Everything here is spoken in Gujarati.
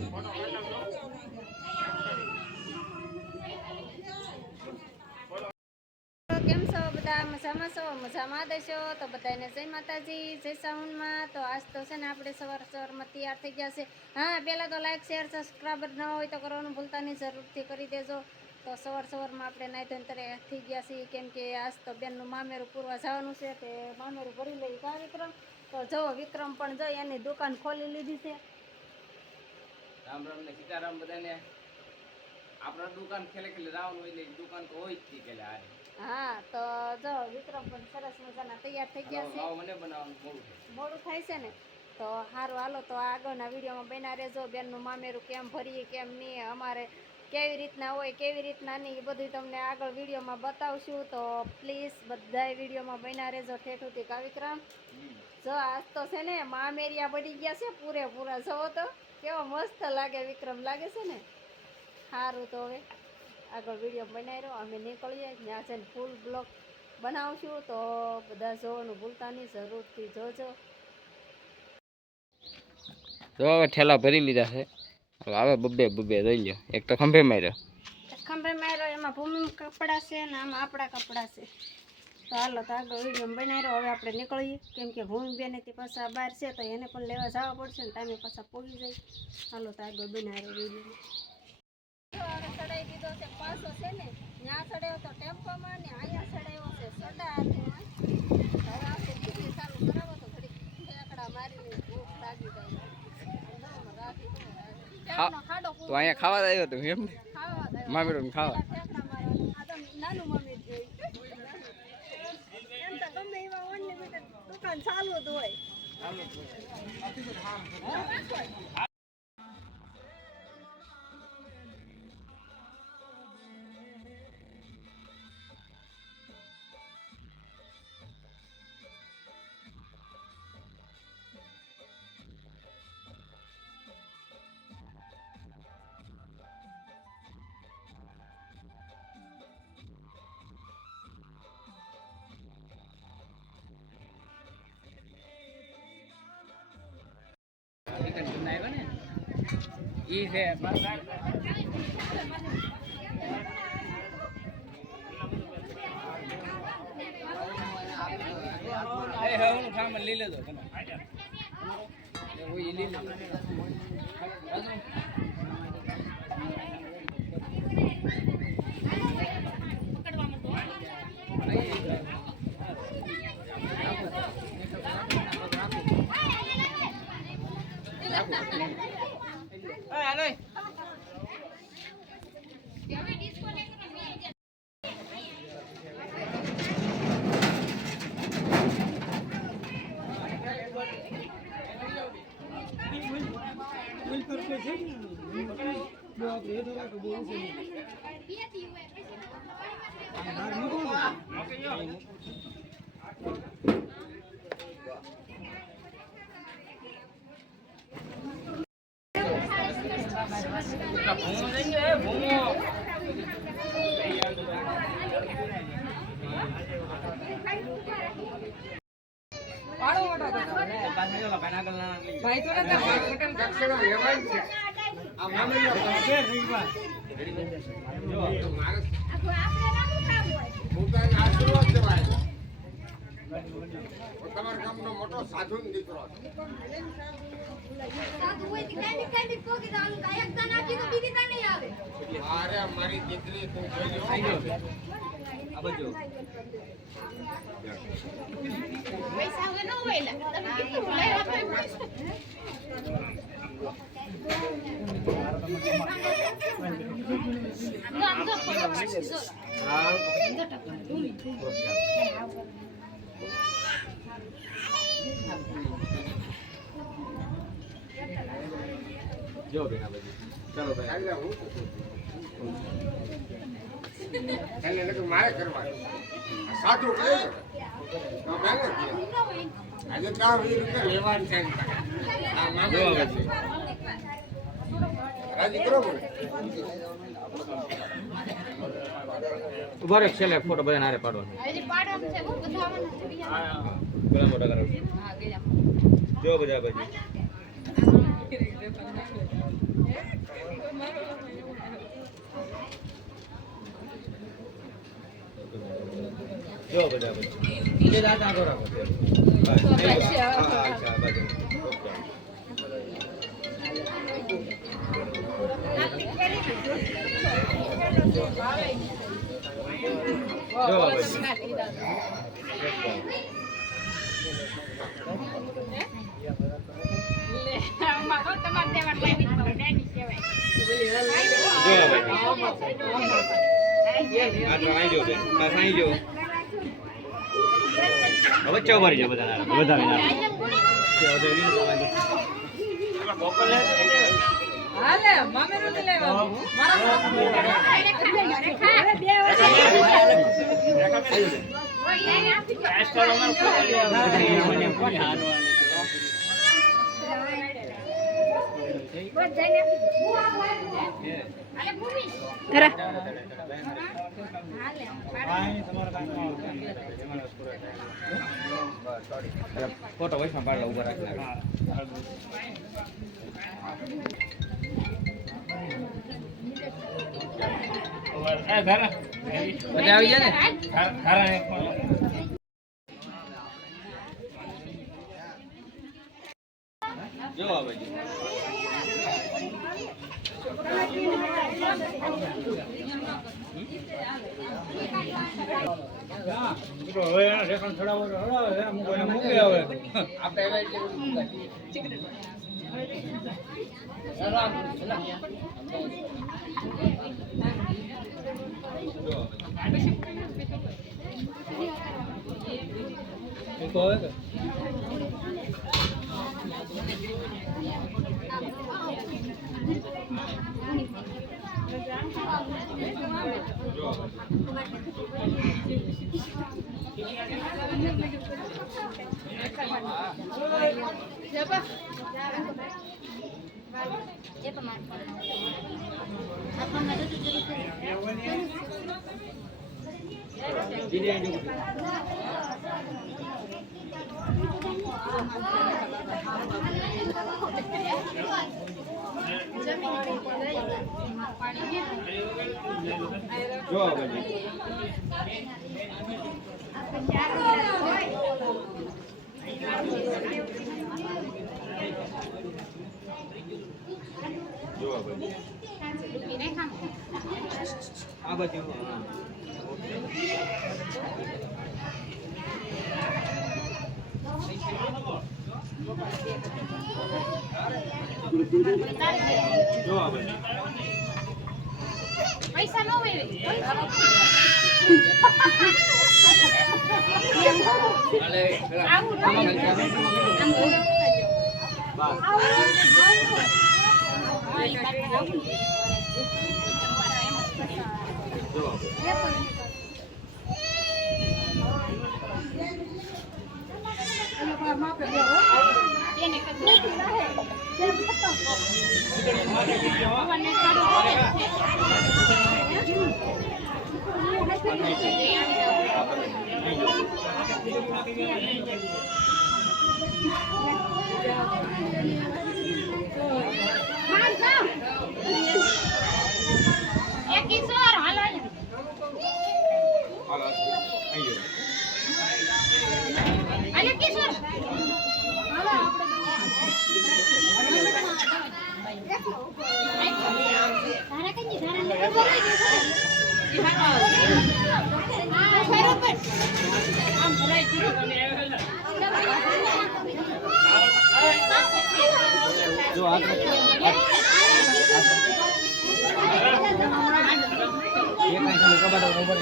કેમ છો બધા? મજામાં છો? મજામાં દેશો તો બધાને જય માતાજી, જય સાઉન્ડમાં. તો આજ તો છે ને આપણે સવારમાં તૈયાર થઈ ગયા છે. હા, પહેલાં તો લાઈક શેર સબસ્ક્રાઈબર ન હોય તો કરવાનું ભૂલતા નહીં, જરૂરથી કરી દેજો. તો સવારમાં આપણે નાઈ ધોઈને તૈયાર થઈ ગયા છીએ, કેમ કે આજ તો બેનનું મામેરું પૂરવા જવાનું છે. તે મામેરું ભરી લઈ કા વિક્રમ? તો જો વિક્રમ પણ જઈ એની દુકાન ખોલી લીધી છે. રામ રામ ને સીતારામ બધાને. આપણા દુકાન ખેલે ખેલે રાવણ હોય એટલે દુકાન તો હોય જ છે કે આ. હા, તો જો વિક્રમ પણ સરસ મજાના તૈયાર થઈ ગયા છે. મને બનાવવાનું મોડું થાય છે ને, તો સારું હાલો. તો આગળના વિડીયોમાં બન્યા રહેજો. બેનનું મામેરું કેમ ભરીએ કેમ નહીં, અમારે કેવી રીતના હોય કેવી રીતના નહીં, એ બધું તમને આગળ વિડીયોમાં બતાવશું. તો પ્લીઝ બધાય વિડીયોમાં બન્યા રહેજો ઠેઠ સુધી. કા વિક્રમ? જો આજ તો છે ને મામેરિયા બની ગયા છે પૂરેપૂરા. જો તો કેવો મસ્ત લાગે વિક્રમ, લાગે છે ને? સારું, તો હવે આગળ વિડીયો બનાવી રહ્યો, અમે નીકળીએ. ત્યાં છે ને ફૂલ બ્લોગ બનાવશું, તો બધા જોવાનું ભૂલતા નહીં, જરૂરથી જોજો. તો હવે ઠેલા ભરી લીધા છે. હવે બબ્બે લઈ લ્યો. એક તો ખંભે માર્યો, એમાં ભૂમિ કપડાં છે ને આમાં આપણા કપડાં છે. તો હાલો, તો આગળ વિડીયો બનાવી રહ્યો. હવે આપણે નીકળીએ, કેમ કે ભૂમિ બેન થી પાછા બહાર છે, તો એને પણ લેવા જવા પડશે ને, ટાઈમે પાછા પોગી જાય. હાલો, તો આગળ બનાવી રહ્યો વિડીયો. ચડાવી દીધો છે પાછો છે ને, ત્યાં ચડાવ્યો તો ટેમ્પોમાં ને અહીંયા ચડાવ્યો છે સડા હાથે. હવે આપણે ખીચડી ચાલુ કરાવો તો ઘડી ઠેકડા મારીને ભૂખ લાગી જાય. તો અહીંયા ખાવા આવ્યો તો એમ ને, મામેરું ખાવા નાનું મામી જોઈ એમ તો ગમે એવા અનલિમિટેડ દુકાન ચાલુ જ હોય. ઈ છે લઈ લેજો તમે. ભાઈ તો તમારા ગામનો મોટો સાધુ દીકરો અરે મારી દીકરી તું પૈસા હવે ન હોય તમે કેટલું લઈ જો બેન આ બાજુ ચાલો ભાઈ હું મારે કરવાનું સાચું કરે આજે 10-20 રૂપિયા લેવાનું છે રાજી કરો ઉભા રહે છેલ્લે ફોટો બધા નારે પાડવાનો ગળા મોટા કરાવ જો બધા બાજુ જો બધા બધા જે દાદા કરો રાખો બસ અચ્છા બાજુ જો વચ્ચે ભરી જાય બધા હાલે મામેરું ને લેવા ફોટો વૈષ્ણવ પાડવા ઉભા રાખી મજા આવી જાય ને જો આ બાજુ હવે એના રેખણ ચડાવો હવે મૂકે હવે આપણે એવા એટલે આ બાજુ જો આ બાજુ પૈસા નો હોય જો આ એક આંખ કબાટ ઉપર